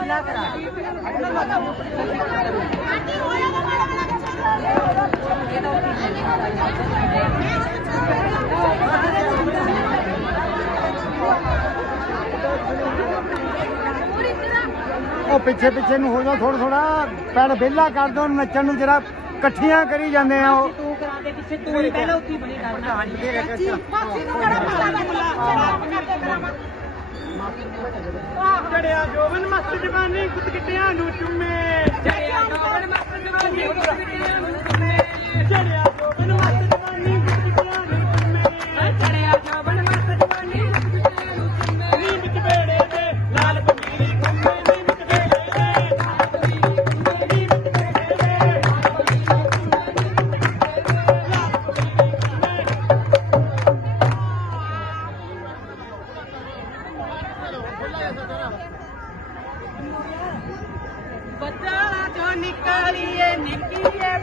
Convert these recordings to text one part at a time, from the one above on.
ਕਰਾ ਉਹ ਪਿੱਛੇ ਪਿੱਛੇ ਨੂੰ ਹੋ ਜਾ ਥੋੜਾ ਥੋੜਾ ਪੈਰ ਵਿਹਲਾ ਕਰ ਦੋ ਨੱਚਣ ਨੂੰ ਜਰਾ ਇਕੱਠੀਆਂ ਕਰੀ ਜਾਂਦੇ ਆ ਉਹ। ਤੂੰ ਕਰਾ ਦੇ ਪਿੱਛੇ ਤੂੰ ਹੀ ਪਹਿਲਾਂ ਉੱਤੀ ਬਣੀ ਕਰਨਾ ਚੜਿਆ ਜੋਬਨ ਮਸਤ ਜਵਾਨੀ ਕੁੱਤ ਕਿੱਟਿਆਂ ਨੂੰ ਚੁੰਮੇ। ਚੜਿਆ ਜੋਬਨ ਮਸਤ ਜਵਾਨੀ ਕੁੱਤ ਕਿੱਟਿਆਂ ਨੂੰ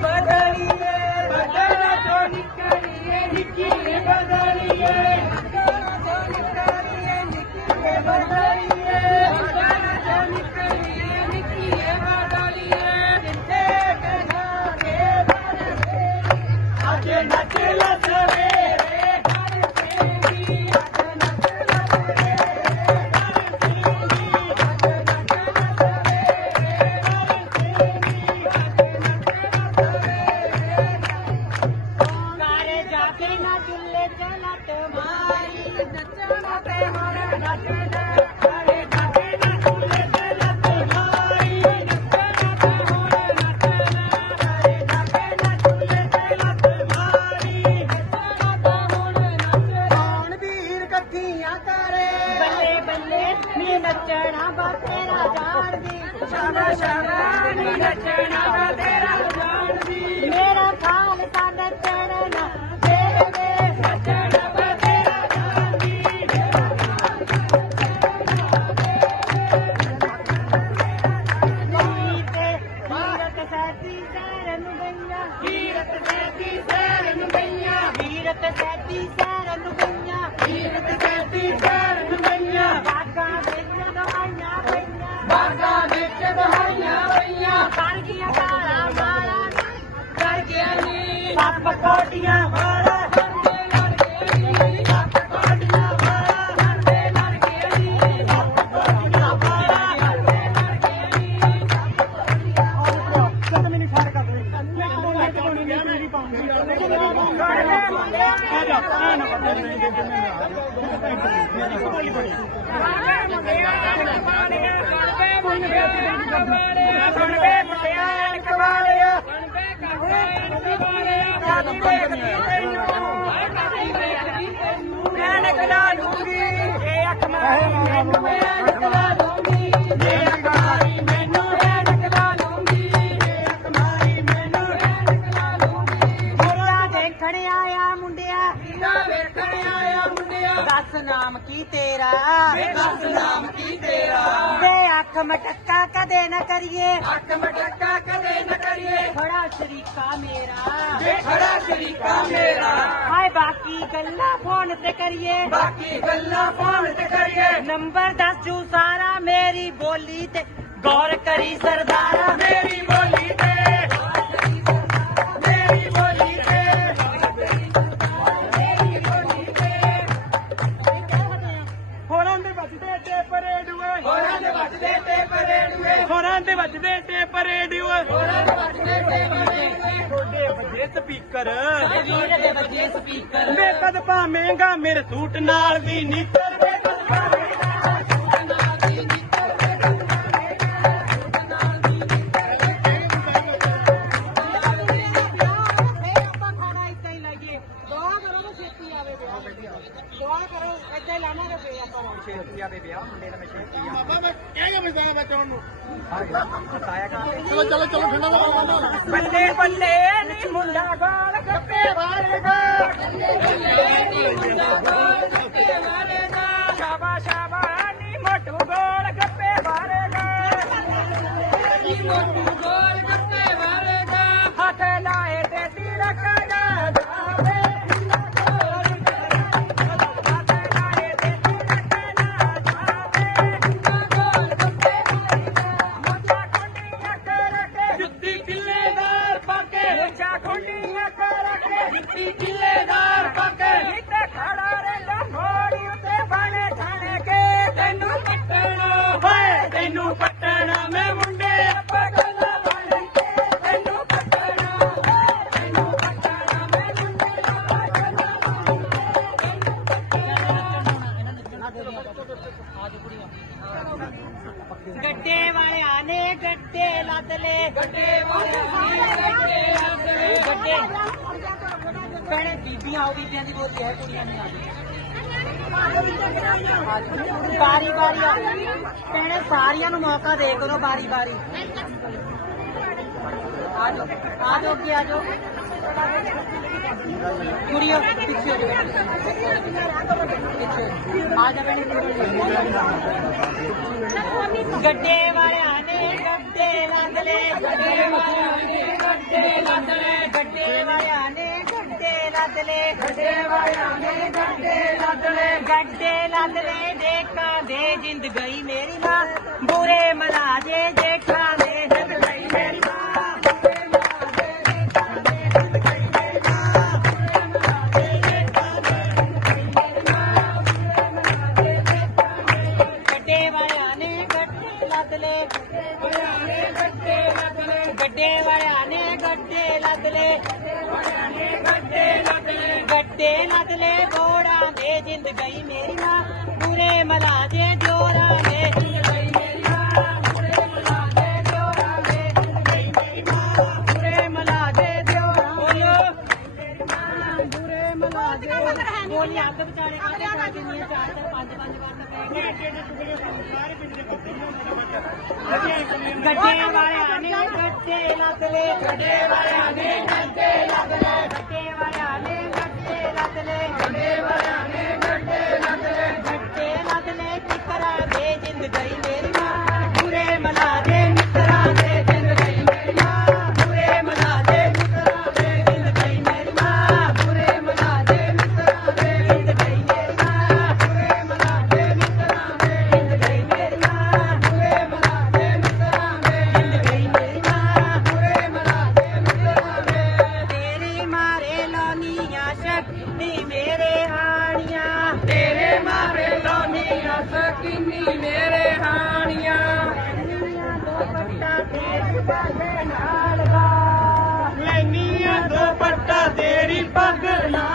ಬದಲಿಯ Roger. ਨੀ ਸੱਪ ਕੋਟੀਆਂ ਵਾਲਾ ਲੜਦੇ ਲੜਦੇ ਨੀ ਸੱਪ ਕੋਟੀਆਂ ਵਾਲਾ ਲੜਦੇ ਲੜਦੇ ਨੀ ਸੱਪ ਕੋਟੀਆਂ ਵਾਲਾ ਲੜਦੇ ਮੈਨੂੰ ਮੈਂ ਕੋਲ ਲੈ ਕੇ ਆਉਣੀ ਨਹੀਂ ਮੇਰੀ ਪਾਉਂਦੀ ਆ ਜਾ ਆ ਨਾ ਪਤਾ ਨਹੀਂ ਕਿ ਮੇਰੀ ਬੋਲੀ ਬੋਲੀ ਦੇਖਣ ਆਇਆ ਮੁੰਡਿਆ ਵੇਖਣ ਆਇਆ ਮੁੰਡਿਆ ਦੱਸ ਨਾਮ ਕੀ ਤੇਰਾ ਦੱਸ ਨਾਮ ਕੀ ਤੇਰਾ ਵੇ ਅੱਖ ਮਟਕਾ ਕਦੇ ਨਾ ਕਰੀਏ ਅੱਖ ਮਟਕਾ ਕਦੇ ਸ਼ਰੀਕਾ ਮੇਰਾ। ਵੇ ਖੜਾ ਸ਼ਰੀਕਾ ਮੇਰਾ। ਹਾਏ ਬਾਕੀ ਗੱਲਾਂ ਫੋਨ ਤੇ ਕਰੀਏ। ਬਾਕੀ ਗੱਲਾਂ ਫੋਨ ਤੇ ਕਰੀਏ। ਨੰਬਰ ਦੱਸ ਜੂ ਸਾਰਾ ਮੇਰੀ ਬੋਲੀ ਤੇ। ਗੌਰ ਕਰੀ ਸਰਦਾਰਾ। ਮੇਰੀ ਬੋਲੀ ਤੇ। ਹੋਰਾਂ ਦੇ ਵੱਜਦੇ ਤੇ ਪਰੇਡੂਏ ਹੋਰਾਂ ਦੇ ਵੱਜਦੇ ਤੇ ਪਰੇਡੂਏ ਹੋਰਾਂ ਦੇ ਵੱਜਦੇ ਤੇ ਸਪੀਕਰ। ਵੀਰ ਦੇ ਵੱਜੇ ਸਪੀਕਰ। ਮੇਰੇ ਸੂਟ ਨਾਲ ਦੀ ਨੀਤਰ। ਗੱਡੇ ਗੱਡੇ ਗੱਡੇ। ਭੈਣੇ ਬੀਬੀਆਂ ਹੋ ਬੀਬੀਆਂ ਦੀ ਬੋਲੀ ਹੈ, ਕੁੜੀਆਂ ਨਹੀਂ ਆਉਂਦੀ ਬਾਰੀ ਬਾਰੀ ਭੈਣੇ ਸਾਰੀਆਂ ਨੂੰ ਮੌਕਾ ਦੇ ਕਰੋ, ਬਾਰੀ ਬਾਰੀ। ਆ ਜਾਓ ਆ ਜਾਓ। ਕੁੜੀਆਂ ਪਿੱਛੇ ਹੋ ਜਾਓ। ਪਿੱਛੇ। ਆ ਜਾ ਭੈਣੇ ਗੱਡੇ ਵਾਲਿਆਂ ਨੇ ਗੱਡੇ ਲੱਦ ਲਏ, ਗੱਡੇ ਵਾਲਿਆਂ ਨੇ ਗੱਡੇ ਲੱਦ ਲਏ, ਗੱਡੇ ਵਾਲਿਆਂ ਨੇ ਗੱਡੇ ਲੱਦ ਲਏ, ਗੱਡੇ ਵਾਲਿਆਂ ਨੇ ਗੱਡੇ ਲੱਦ ਲਏ, ਗੱਡੇ ਲੱਦ ਲਏ। ਦੇਖਾਂ ਦੇ ਜਿੰਦ ਗਈ ਮੇਰੀ ਮਾਂ, ਬੁਰੇ ਮਲਾਜੇ ਦੇਖਾਂ ਦੇ ਜਿੰਦ ਗਈ ਮੇਰੀ ਗੱਡੇ ਲੱਦ ਗੱਡੇ ਵਾਲਿਆਂ ਨੇ ਗੱਡੇ ਲਦਲੇ ਲਏ ਗੱਡੇ ਲੱਦ ਗੱਡੇ ਲੱਦ ਲਏ ਦੇ ਜਿੰਦ ਗਈ ਮੇਰੀ ਮਾਂ ਪੂਰੇ ਮਲਾਜੇ ਜੋਰਾਂ ਦੇ। ਜਿੰਦ ਗਈ ਪੂਰੇ ਮਲਾਜੇ ਬੋਲੀ ਅੱਗ ਵਿਚਾਰੇ ਕਾਹਦੇ ਕਰ ਦਿੰਦੀਆਂ ਚਾਰ ਚਾਰ ਪੰਜ ਪੰਜ ਵਾਰ ਗੱਡੇ ਵਾਲਿਆਂ ਨੇ ਗੱਡੇ ਲੱਦ ਲਏ ਗੱਡੇ ਵਾਲਿਆਂ ਨੇ ਗੱਡੇ ਲੱਦ ਲਏ ਗੱਡੇ ਵਾਲਿਆਂ ਨੇ ਗੱਡੇ ਲੱਦ ਲਏ ਗੱਡੇ ਵਾਲਿਆਂ ਲੋਨੀਆਂ ਸ਼ਕਤੀ ਮੇਰੇ ਹਾਣੀਆਂ। ਤੇਰੇ ਮਾਰੇ ਲੋਨੀਆਂ ਸਕੀਨੀ ਮੇਰੇ ਹਾਣੀਆਂ। ਦੁਪੱਟਾ ਤੇਰੇ ਬਾਗੇ ਨਾਲ ਦਾ ਲੈਨੀਆਂ ਦੋ ਪੱਟਾ ਤੇਰੀ ਪੱਗ ਨਾਲ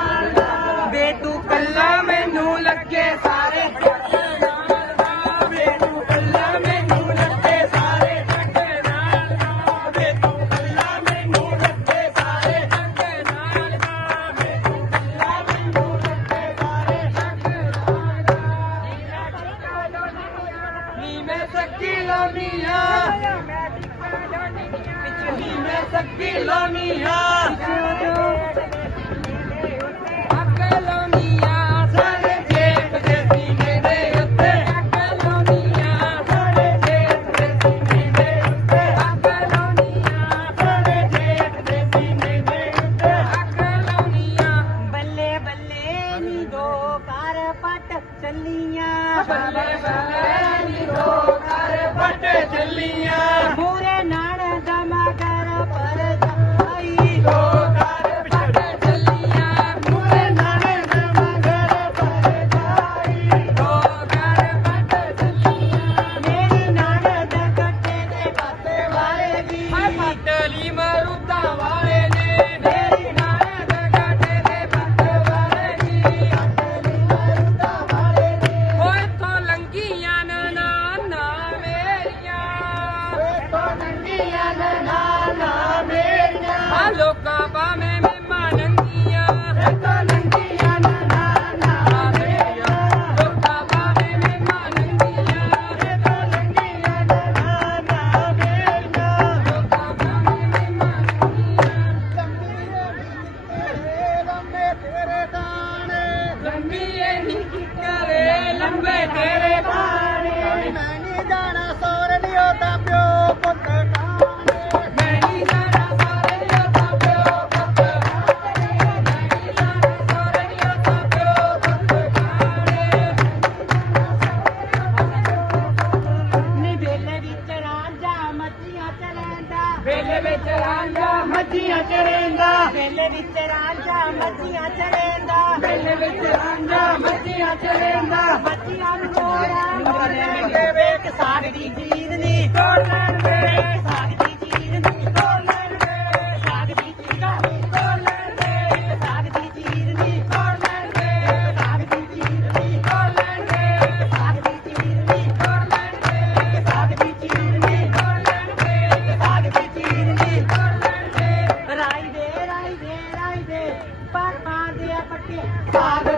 ਮੇਰੀ ਜੀਨ ਨਹੀਂ ਤੋੜ ਲੈਣ ਵੇ ਸਾਗ ਦੀ ਜੀਨ ਨਹੀਂ ਤੋੜ ਲੈਣ ਵੇ ਸਾਗ ਦੀ ਚੀਕਾ ਨਹੀਂ ਤੋੜ ਲੈਣ ਵੇ ਸਾਗ ਦੀ ਜੀਨ ਨਹੀਂ ਤੋੜ ਲੈਣ ਵੇ ਸਾਗ ਦੀ ਜੀਨ ਨਹੀਂ ਤੋੜ ਲੈਣ ਵੇ ਸਾਗ ਦੀ ਜੀਨ ਨਹੀਂ ਤੋੜ ਲੈਣ ਵੇ ਸਾਗ ਦੀ ਜੀਨ ਨਹੀਂ ਤੋੜ ਲੈਣ ਵੇ ਸਾਗ ਦੀ ਜੀਨ ਨਹੀਂ ਤੋੜ ਲੈਣ ਵੇ ਰਾਈ ਦੇ ਰਾਈ ਦੇ ਰਾਈ ਦੇ ਪਰ ਮਾਰ ਦੇ ਪੱਟੇ। ਸਾਗ